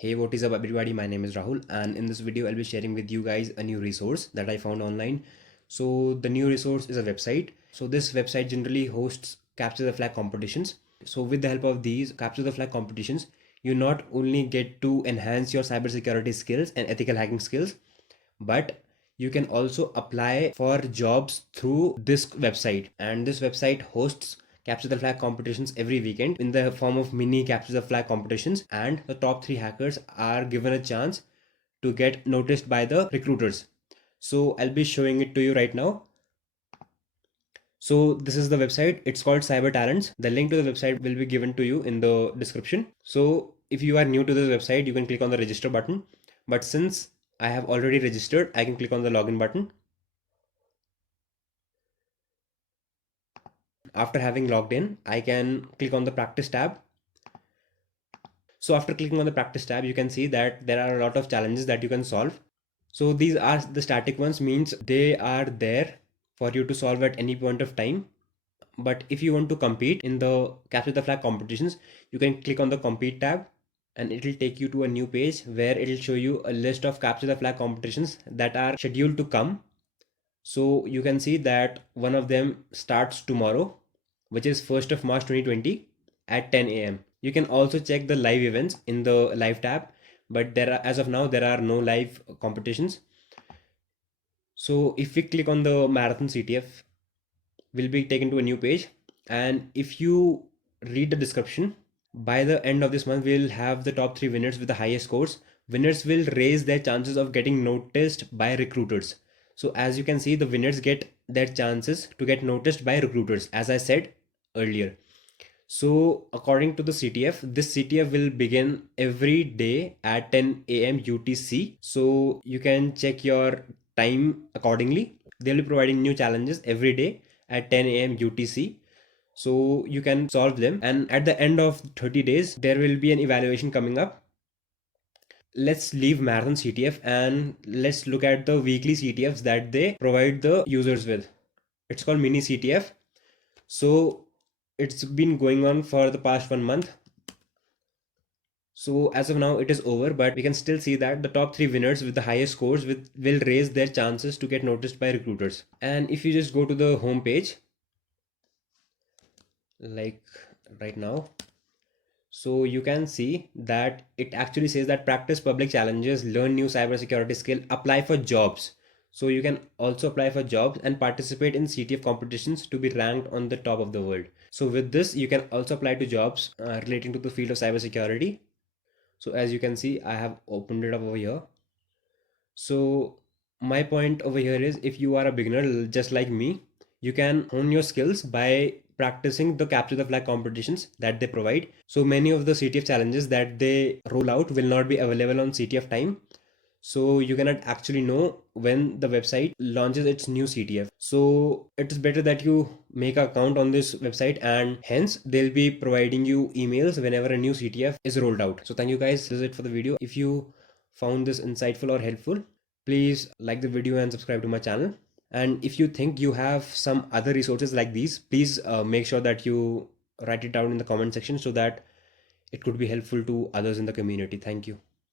Hey, what is up everybody? My name is Rahul, and in this video I'll be sharing with you guys a new resource that I found online. So the new resource is a website. So this website generally hosts capture the flag competitions. So with the help of these capture the flag competitions, you not only get to enhance your cybersecurity skills and ethical hacking skills, but you can also apply for jobs through this website. And this website hosts capture the flag competitions every weekend in the form of mini capture the flag competitions, and the top 3 hackers are given a chance to get noticed by the recruiters. So I'll be showing it to you right now. So this is the website. It's called Cyber Talents. The link to the website will be given to you in the description. So if you are new to this website, you can click on the register button. But since I have already registered, I can click on the login button. After having logged in, I can click on the practice tab. So after clicking on the practice tab, you can see that there are a lot of challenges that you can solve. So these are the static ones, means they are there for you to solve at any point of time. But if you want to compete in the capture the flag competitions, you can click on the compete tab, and it will take you to a new page where it will show you a list of capture the flag competitions that are scheduled to come. So you can see that one of them starts tomorrow, which is 1st of March 2020 at 10 a.m. You can also check the live events in the live tab, but as of now there are no live competitions. So if we click on the marathon CTF, we'll be taken to a new page, and if you read the description, by the end of this month we'll have the top 3 winners with the highest scores. Winners will raise their chances of getting noticed by recruiters. So as you can see, the winners get their chances to get noticed by recruiters, as I said earlier. So according to the CTF, this CTF will begin every day at 10 a.m. UTC. So you can check your time accordingly. They'll be providing new challenges every day at 10 a.m. UTC. So you can solve them. And at the end of 30 days, there will be an evaluation coming up. Let's leave marathon CTF and let's look at the weekly CTFs that they provide the users with. It's called mini CTF. So it's been going on for the past 1 month. So as of now it is over, but we can still see that the top 3 winners with the highest scores will raise their chances to get noticed by recruiters. And if you just go to the home page, like right now, so you can see that it actually says that practice public challenges, learn new cybersecurity skill, apply for jobs. So you can also apply for jobs and participate in CTF competitions to be ranked on the top of the world. So with this, you can also apply to jobs relating to the field of cybersecurity. So as you can see, I have opened it up over here. So my point over here is, if you are a beginner just like me, you can hone your skills by practicing the capture the flag competitions that they provide. So many of the CTF challenges that they roll out will not be available on CTF time. So you cannot actually know when the website launches its new CTF. So it is better that you make an account on this website, and hence they'll be providing you emails whenever a new CTF is rolled out. So thank you guys. This is it for the video. If you found this insightful or helpful, please like the video and subscribe to my channel. And if you think you have some other resources like these, please make sure that you write it down in the comment section so that it could be helpful to others in the community. Thank you.